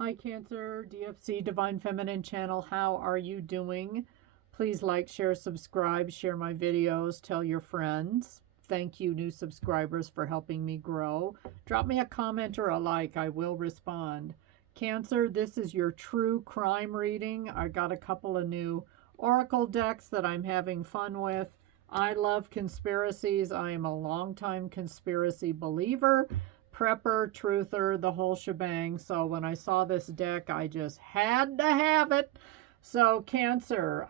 Hi Cancer, DFC Divine Feminine Channel. How are you doing? Please like, share, subscribe, share my videos, tell your friends. Thank you, new subscribers, for helping me grow. Drop me a comment or a like. I will respond. Cancer, this is your true crime reading. I got a couple of new oracle decks that I'm having fun with. I love conspiracies. I am a longtime conspiracy believer, prepper, truther, the whole shebang. So when I saw this deck, I just had to have it. So Cancer,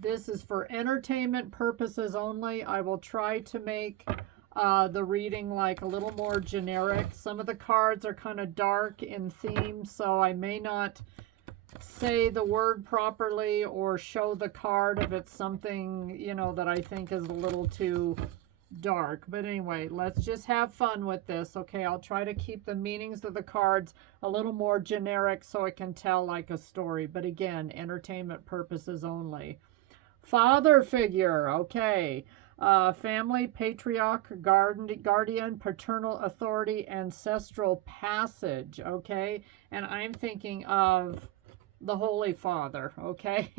this is for entertainment purposes only. I will try to make the reading like a little more generic. Some of the cards are kind of dark in theme, so I may not say the word properly or show the card if it's something, you know, that I think is a little too dark. But anyway, let's just have fun with this. Okay, I'll try to keep the meanings of the cards a little more generic so it can tell like a story. But again, entertainment purposes only. Father figure, okay. Family, patriarch, guardian, paternal authority, ancestral passage, okay. And I'm thinking of the Holy Father, okay.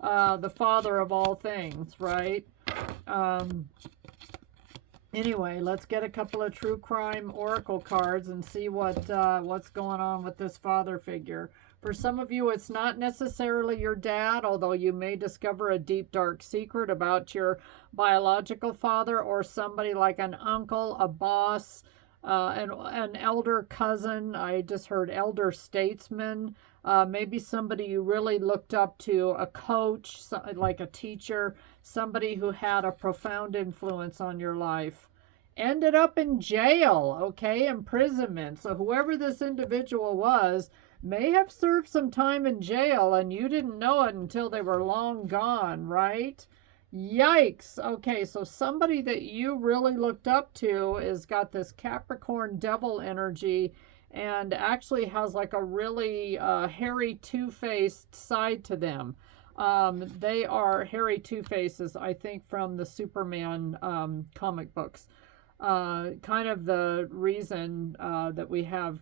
The father of all things, right? Anyway, let's get a couple of true crime oracle cards and see what's going on with this father figure. For some of you, it's not necessarily your dad, although you may discover a deep, dark secret about your biological father, or somebody like an uncle, a boss, an elder cousin. I just heard elder statesman. Maybe somebody you really looked up to, a coach, like a teacher, somebody who had a profound influence on your life. Ended up in jail, okay, imprisonment. So whoever this individual was may have served some time in jail and you didn't know it until they were long gone, right? Yikes. Okay, so somebody that you really looked up to is got this Capricorn devil energy and actually has like a really hairy two-faced side to them. They are hairy two-faces, I think, from the Superman comic books. Kind of the reason that we have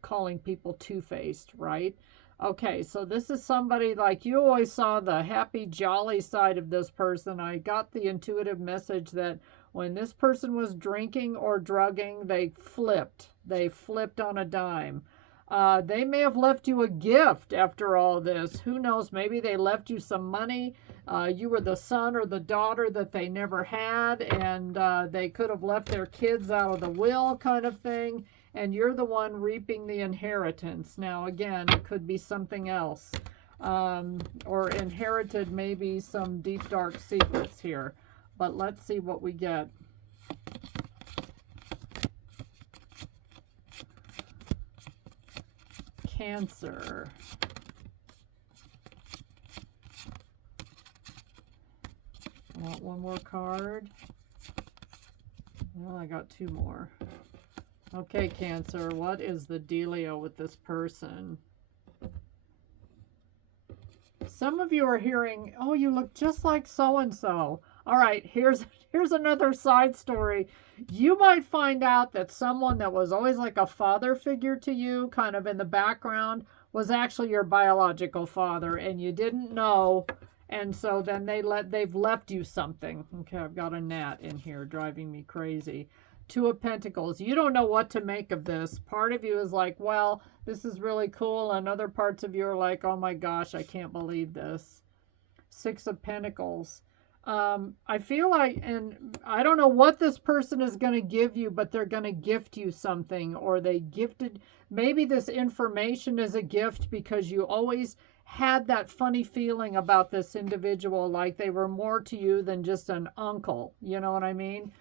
calling people two-faced, right? Okay, so this is somebody like you always saw the happy, jolly side of this person. I got the intuitive message that when this person was drinking or drugging, they flipped. They flipped on a dime. They may have left you a gift after all this. Who knows? Maybe they left you some money. You were the son or the daughter that they never had, and they could have left their kids out of the will, kind of thing. And you're the one reaping the inheritance. Now, again, it could be something else. Or inherited maybe some deep, dark secrets here. But let's see what we get. Cancer. I want one more card. Well, I got two more. Okay, Cancer, what is the dealio with this person? Some of you are hearing, oh, you look just like so-and-so. All right, here's another side story. You might find out that someone that was always like a father figure to you, kind of in the background, was actually your biological father, and you didn't know, and so then they've left you something. Okay, I've got a gnat in here driving me crazy. Two of Pentacles. You don't know what to make of this. Part of you is like, well, this is really cool, and other parts of you are like, oh my gosh, I can't believe this. Six of Pentacles. I feel like, and I don't know what this person is going to give you, but they're going to gift you something, or they gifted, maybe this information is a gift because you always had that funny feeling about this individual, like they were more to you than just an uncle. You know what I mean?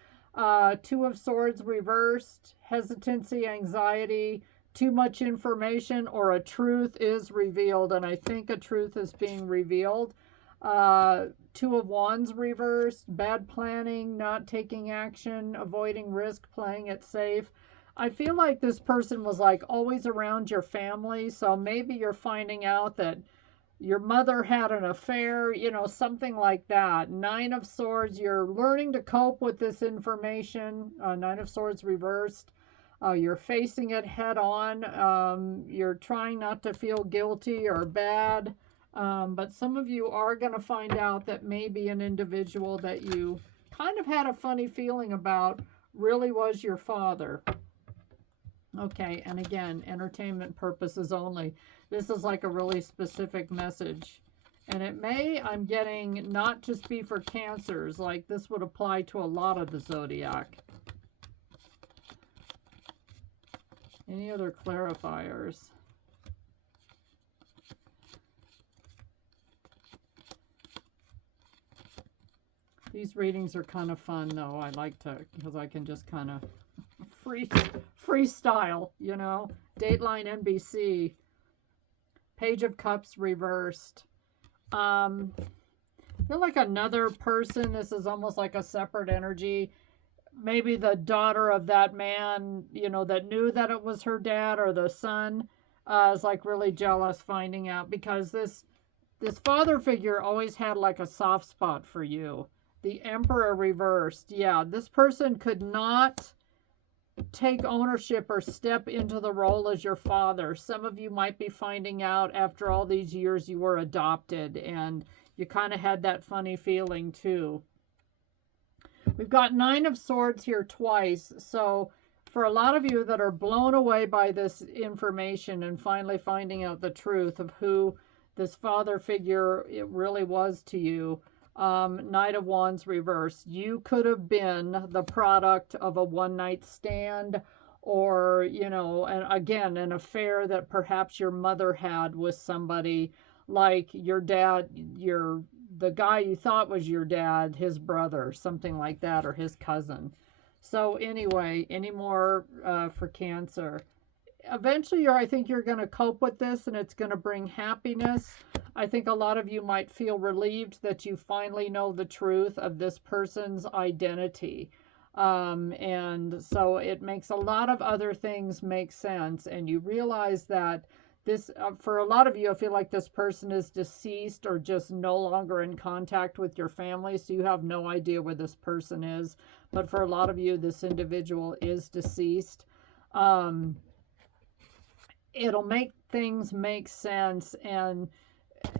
Two of Swords reversed, hesitancy, anxiety, too much information, or a truth is revealed, and I think a truth is being revealed. Two of Wands reversed, bad planning, not taking action, avoiding risk, playing it safe. I feel like this person was like always around your family, so maybe you're finding out that your mother had an affair, you know, something like that. Nine of Swords, you're learning to cope with this information. Nine of Swords reversed. You're facing it head on. You're trying not to feel guilty or bad. But some of you are going to find out that maybe an individual that you kind of had a funny feeling about really was your father. Okay, and again, entertainment purposes only. This is like a really specific message. And it may, I'm getting, not just be for Cancers. Like this would apply to a lot of the zodiac. Any other clarifiers? These readings are kind of fun, though. I like to, because I can just kind of freestyle, you know. Dateline NBC. Page of Cups reversed. I feel like another person, this is almost like a separate energy. Maybe the daughter of that man, you know, that knew that it was her dad, or the son, is like really jealous finding out, because this father figure always had like a soft spot for you. The Emperor reversed. Yeah, this person could not take ownership or step into the role as your father. Some of you might be finding out after all these years you were adopted, and you kind of had that funny feeling too. We've got Nine of Swords here twice. So for a lot of you that are blown away by this information and finally finding out the truth of who this father figure it really was to you, Knight of Wands reversed. You could have been the product of a one-night stand, or, you know, and again, an affair that perhaps your mother had with somebody, like your dad, the guy you thought was your dad, his brother, something like that, or his cousin. So anyway, any more for Cancer? Eventually, I think you're going to cope with this, and it's going to bring happiness. I think a lot of you might feel relieved that you finally know the truth of this person's identity. And so it makes a lot of other things make sense. And you realize that this, for a lot of you, I feel like this person is deceased or just no longer in contact with your family. So you have no idea where this person is. But for a lot of you, this individual is deceased. It'll make things make sense, and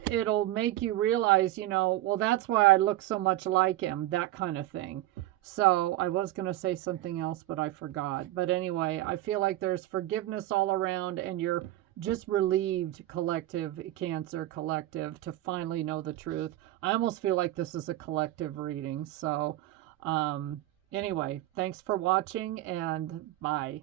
it'll make you realize, you know, well, that's why I look so much like him, that kind of thing. So I was going to say something else, but I forgot. But anyway, I feel like there's forgiveness all around, and you're just relieved, collective, Cancer collective, to finally know the truth. I almost feel like this is a collective reading. So anyway, thanks for watching, and bye.